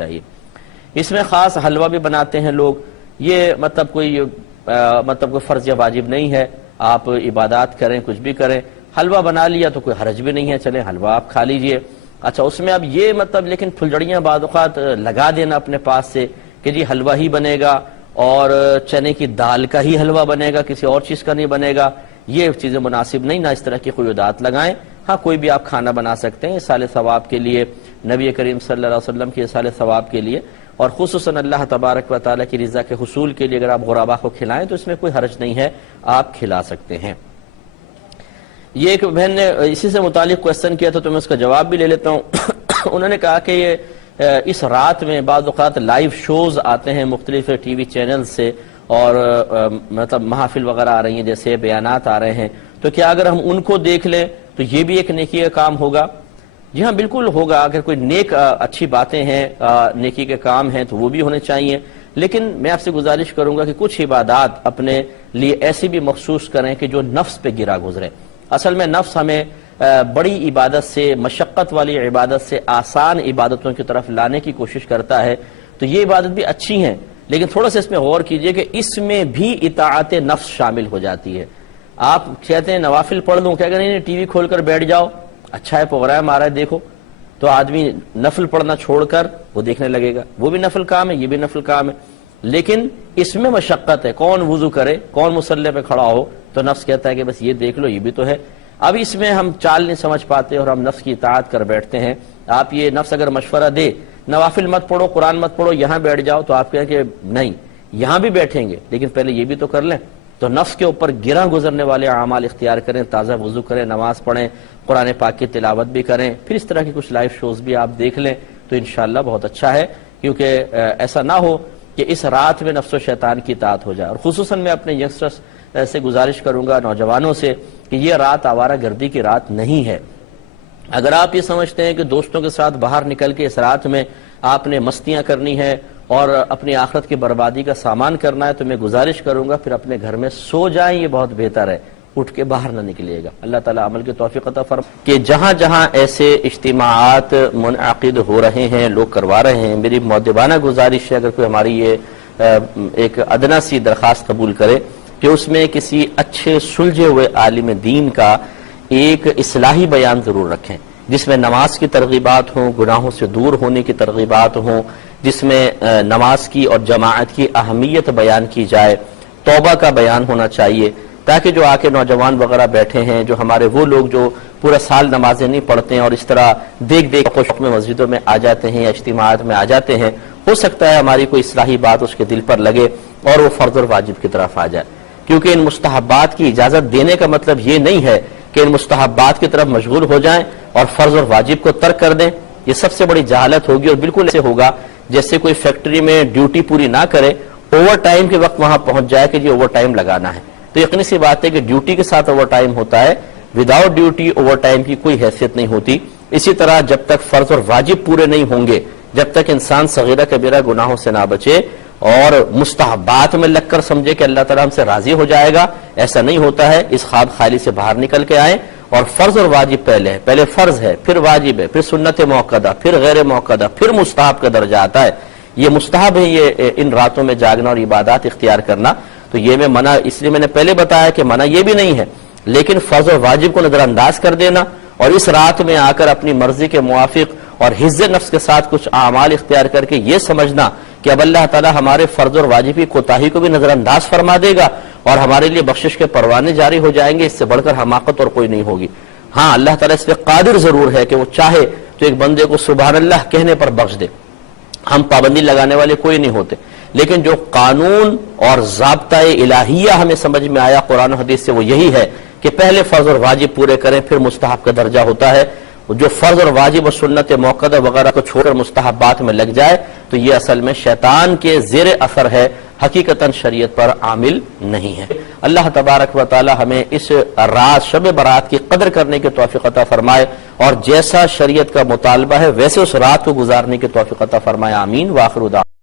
چاہیے۔ اس میں خاص حلوہ بھی بناتے ہیں لوگ، یہ مطلب کوئی فرض یا واجب نہیں ہے، آپ عبادات کریں کچھ بھی کریں، حلوہ بنا لیا تو کوئی حرج بھی نہیں ہے، چلیں حلوہ آپ کھا لیجئے۔ اچھا اس میں اب یہ لیکن پھلجڑیاں بعض اوقات لگا دینا اپنے پاس سے کہ جی حلوہ ہی بنے گا اور چنے کی دال کا ہی حلوہ بنے گا، کسی اور چیز کا نہیں بنے گا، یہ چیزیں مناسب نہیں، نہ اس طرح کی قیودات لگائیں۔ ہاں کوئی بھی آپ کھانا بنا سکتے ہیں ایصال ثواب کے لیے، نبی کریم صلی اللہ علیہ وسلم کے ایصال ثواب کے لیے، اور خصوصاً اللہ تبارک و تعالیٰ کی رضا کے حصول کے لیے اگر آپ غربا کو کھلائیں تو اس میں کوئی حرج نہیں ہے، آپ کھلا سکتے ہیں۔ یہ ایک بہن نے اسی سے متعلق کوسچن کیا تھا تو میں اس کا جواب بھی لے لیتا ہوں۔ انہوں نے کہا کہ یہ اس رات میں بعض اوقات لائیو شوز آتے ہیں مختلف ٹی وی چینل سے، اور مطلب محافل وغیرہ آ رہی ہیں، جیسے بیانات آ رہے ہیں، تو کیا اگر ہم ان کو دیکھ لیں تو یہ بھی ایک نیکی کا کام ہوگا؟ جی ہاں بالکل ہوگا، اگر کوئی نیک اچھی باتیں ہیں، نیکی کے کام ہیں تو وہ بھی ہونے چاہیے، لیکن میں آپ سے گزارش کروں گا کہ کچھ عبادات اپنے لیے ایسی بھی مخصوص کریں کہ جو نفس پہ گرا گزرے۔ اصل میں نفس ہمیں بڑی عبادت سے، مشقت والی عبادت سے آسان عبادتوں کی طرف لانے کی کوشش کرتا ہے، تو یہ عبادت بھی اچھی ہیں، لیکن تھوڑا سا اس میں غور کیجئے کہ اس میں بھی اطاعت نفس شامل ہو جاتی ہے۔ آپ کہتے ہیں نوافل پڑھ لوں، کہہ گا نہیں ٹی وی کھول کر بیٹھ جاؤ، اچھا ہے پروگرام آ رہا ہے دیکھو، تو آدمی نفل پڑھنا چھوڑ کر وہ دیکھنے لگے گا، وہ بھی نفل کام ہے، یہ بھی نفل کام ہے، لیکن اس میں مشقت ہے، کون وضو کرے، کون مصلی پہ کھڑا ہو، تو نفس کہتا ہے کہ بس یہ دیکھ لو، یہ بھی تو ہے۔ اب اس میں ہم چال نہیں سمجھ پاتے اور ہم نفس کی اطاعت کر بیٹھتے ہیں۔ آپ یہ نفس اگر مشورہ دے نوافل مت پڑھو، قرآن مت پڑھو، یہاں بیٹھ جاؤ، تو آپ کہیں کہ نہیں یہاں بھی بیٹھیں گے لیکن پہلے یہ بھی تو کر لیں، تو نفس کے اوپر گراں گزرنے والے اعمال اختیار کریں، تازہ وضو کریں، نماز پڑھیں، قرآن پاک کی تلاوت بھی کریں، پھر اس طرح کی کچھ لائیو شوز بھی آپ دیکھ لیں تو انشاءاللہ بہت اچھا ہے، کیونکہ ایسا نہ ہو کہ اس رات میں نفس و شیطان کی اطاعت ہو جائے۔ اور خصوصاً میں اپنے ینگسٹرز سے گزارش کروں گا، نوجوانوں سے، کہ یہ رات آوارہ گردی کی رات نہیں ہے۔ اگر آپ یہ سمجھتے ہیں کہ دوستوں کے ساتھ باہر نکل کے اس رات میں آپ نے مستیاں کرنی ہے اور اپنی آخرت کی بربادی کا سامان کرنا ہے، تو میں گزارش کروں گا پھر اپنے گھر میں سو جائیں، یہ بہت بہتر ہے، اٹھ کے باہر نہ نکلیے گا۔ اللہ تعالیٰ عمل کی توفیق عطا فرمائے کہ جہاں جہاں ایسے اجتماعات منعقد ہو رہے ہیں، لوگ کروا رہے ہیں، میری مؤدبانہ گزارش ہے اگر کوئی ہماری یہ ایک ادنا سی درخواست قبول کرے کہ اس میں کسی اچھے سلجھے ہوئے عالم دین کا ایک اصلاحی بیان ضرور رکھیں، جس میں نماز کی ترغیبات ہوں، گناہوں سے دور ہونے کی ترغیبات ہوں، جس میں نماز کی اور جماعت کی اہمیت بیان کی جائے، توبہ کا بیان ہونا چاہیے، تاکہ جو آ کے نوجوان وغیرہ بیٹھے ہیں، جو ہمارے وہ لوگ جو پورا سال نمازیں نہیں پڑھتے ہیں اور اس طرح دیکھ خوش میں مسجدوں میں آ جاتے ہیں یا اجتماعات میں آ جاتے ہیں، ہو سکتا ہے ہماری کوئی اصلاحی بات اس کے دل پر لگے اور وہ فرض اور واجب کی طرف آ جائے، کیونکہ ان مستحبات کی اجازت دینے کا مطلب یہ نہیں ہے کہ ان مستحبات کی طرف مشغول ہو جائیں اور فرض اور واجب کو ترک کر دیں، یہ سب سے بڑی جہالت ہوگی، اور بالکل ایسے ہوگا جیسے کوئی فیکٹری میں ڈیوٹی پوری نہ کرے، اوور ٹائم کے وقت وہاں پہنچ جائے کہ جی اوور ٹائم لگانا ہے، تو یقینی سی بات ہے کہ ڈیوٹی کے ساتھ اوور ٹائم ہوتا ہے، وداؤٹ ڈیوٹی اوور ٹائم کی کوئی حیثیت نہیں ہوتی۔ اسی طرح جب تک فرض اور واجب پورے نہیں ہوں گے، جب تک انسان صغیرہ کبیرہ گناہوں سے نہ بچے اور مستحبات میں لگ کر سمجھے کہ اللہ تعالیٰ ہم سے راضی ہو جائے گا، ایسا نہیں ہوتا ہے۔ اس خواب خیالی سے باہر نکل کے آئیں اور فرض اور واجب پہلے ہے، پہلے فرض ہے، پھر واجب ہے، پھر سنت موقدہ، پھر غیر موقدہ، پھر مستحب کا درجہ آتا ہے۔ یہ مستحب ہے، یہ ان راتوں میں جاگنا اور عبادات اختیار کرنا، تو یہ میں منع اس لیے میں نے پہلے بتایا کہ منع یہ بھی نہیں ہے، لیکن فرض اور واجب کو نظر انداز کر دینا اور اس رات میں آ کر اپنی مرضی کے موافق اور حفظ نفس کے ساتھ کچھ اعمال اختیار کر کے یہ سمجھنا کہ اب اللہ تعالیٰ ہمارے فرض اور واجب کی کوتاہی کو بھی نظر انداز فرما دے گا اور ہمارے لیے بخشش کے پروانے جاری ہو جائیں گے، اس سے بڑھ کر حماقت اور کوئی نہیں ہوگی۔ ہاں اللہ تعالیٰ اس پہ قادر ضرور ہے کہ وہ چاہے تو ایک بندے کو سبحان اللہ کہنے پر بخش دے، ہم پابندی لگانے والے کوئی نہیں ہوتے، لیکن جو قانون اور ضابطۂ الہیہ ہمیں سمجھ میں آیا قرآن و حدیث سے وہ یہی ہے کہ پہلے فرض اور واجب پورے کریں، پھر مستحب کا درجہ ہوتا ہے۔ جو فرض اور واجب اور سنت موقدہ وغیرہ کو چھوڑ کر مستحبات میں لگ جائے تو یہ اصل میں شیطان کے زیر اثر ہے، حقیقتاً شریعت پر عامل نہیں ہے۔ اللہ تبارک و تعالی ہمیں اس رات شب برات کی قدر کرنے کی توفیق عطا فرمائے اور جیسا شریعت کا مطالبہ ہے ویسے اس رات کو گزارنے کی توفیق عطا فرمائے، آمین۔ وآخر دعوانا